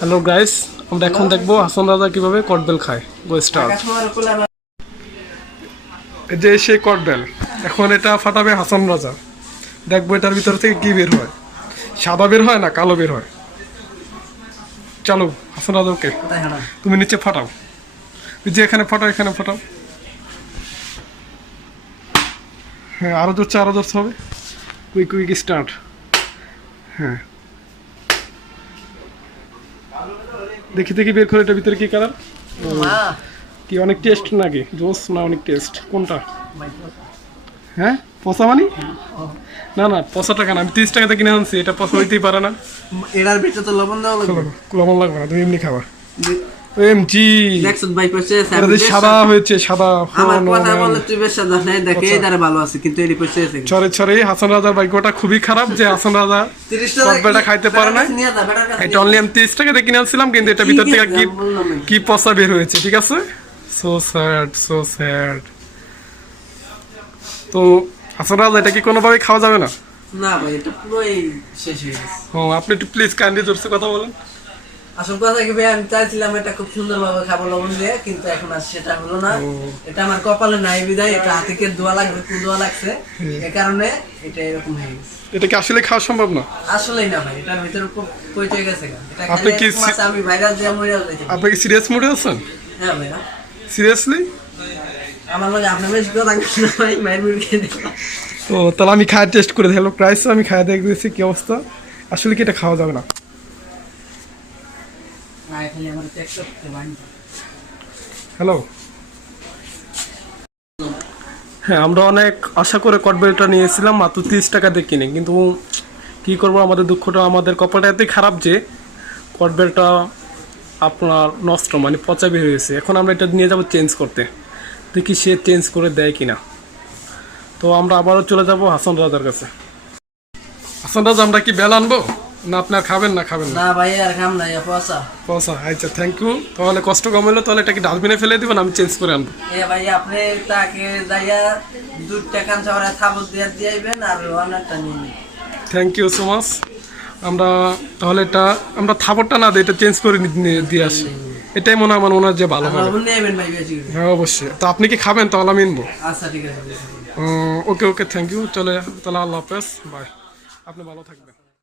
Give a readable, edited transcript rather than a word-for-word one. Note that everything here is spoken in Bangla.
হ্যালো গাইস, আমরা এখন দেখবো হাসান রাজা কিভাবে কটবেল খায়। গো স্টার্ট। এই যে সেই কটবেল, এখন এটা ফাটাবে হাসান রাজা। দেখবো এটার ভিতর থেকে কি বের হয়, সাদা বের হয় না কালো বের হয়। চলো হাসান রাজা, ওকে তুমি নিচে ফাটাও, যে এখানে ফাটাও, এখানে ফাটাও। হ্যাঁ, আরো জোরছে, আরো জোরছে হবে। Quick quick start. হ্যাঁ, দেখি দেখি বের করে, এটার ভিতরে কি কালার, কি অনেক টেস্ট নাকি জোস না অনেক টেস্ট, কোনটা? হ্যাঁ, পচা মানি? না না, পচা টাকা না, আমি 30 টাকাতে কিনে আনছি, এটা পচা হইতেই পারে না। এটার ভিতরে তো লবণ দেওয়া লাগবে। লবণ লাগবে না, তুমি এমনি খাবা। এমজি দেখছুন ভাই কইছে সাদা হয়েছে, সাদা। আমার কথা বলে তুই বেশ সাদা নাই, দেখে এই দ্বারা ভালো আছে, কিন্তু এর কইছে ছরে ছরে হাসান রাজার ভাগ্যটা খুবই খারাপ যে হাসান রাজা 30 টাকা কটবেলটা খাইতে পারে না। এটা অনলি আমি 30 টাকাতে কিনে আনছিলাম, কিন্তু এটা ভিতর থেকে কি পচা বের হয়েছে। ঠিক আছে, সো স্যাড, সো স্যাড। তো হাসান রাজা, এটা কি কোনোভাবে খাওয়া যাবে না? না ভাই, এটা পুরোই শেষ হয়ে গেছে। আপনি একটু প্লিজ কাইন্ডলি জোরসে কথা বলেন। আসল কথা কি ভাই, আমি চাইছিলাম এটা খুব সুন্দরভাবে খাবো লবণ দিয়ে, কিন্তু এখন আর সেটা হলো না। এটা আমার কপালে নাই বিদায়, এটা হাতে দোয়া লাগবে, দোয়া লাগছে, এই কারণে এটা এরকম হয়ে গেছে। এটা কি আসলে খাওয়া সম্ভব না? আসলেই না ভাই, এটার ভিতরে পচে গেছে। এটা আপনি কি আমি ভাইরাস দিয়ে মরে যাচ্ছি। আপনি কি সিরিয়াস মুডে আছেন? হ্যাঁ ভাই, সিরিয়াসলি? আমার লগে আপনি বেশি কথা কইছেন ভাই, মাইর মুড়ি খেয়ে দিলাম। তো তাহলে আমি খায় টেস্ট করে দেখলো প্রাইস, আমি খায় দেখতেছি কি অবস্থা। আসলে কি এটা খাওয়া যাবে না? হ্যালো, হ্যাঁ, আমরা অনেক আশা করে কটবেলটা নিয়েছিলাম মাত্র 30 টাকা দিয়ে কিনে, কিন্তু কি করব, আমাদের দুঃখটা, আমাদের কপালটা এতই খারাপ যে কটবেলটা আপনার নষ্ট, মানে পচা বের হয়েছে। এখন আমরা এটা নিয়ে যাব চেঞ্জ করতে, দেখি সে চেঞ্জ করে দেয় কিনা। তো আমরা আবারও চলে যাব হাসান রাজার কাছে। হাসান রাজা, আমরা কি বেল আনবো না আপনার খাবেন না? খাবেন না ভাই, আর খাম না, পয়সা পয়সা। আচ্ছা, থ্যাংক ইউ। তাহলে কষ্ট কম হলো, তাহলে এটা কি ডাস্টবিনে ফেলে দিবেন, আমি চেঞ্জ করে আনবো। ভাই, আপনি তাকে যাইয়া 2 টাকা চাওয়া থাবত দিয়ে দিয়াইবেন, আর অনেকটা নিয়ে। Thank you so much. আমরা তাহলে এটা, আমরা থাপড়টা না দিই, এটা চেঞ্জ করে দিয়ে আসি। এটাই মনে হয় আমার ওনার যে ভালো হবে। হ্যাঁ অবশ্যই। তো আপনি কি খাবেন? তাহলে আমি নিবো। আচ্ছা ঠিক আছে। ওকে ওকে, থ্যাংক ইউ। চলে তাহলে, আল্লাহ হাফেজ, বাই। আপনি ভালো থাকবেন।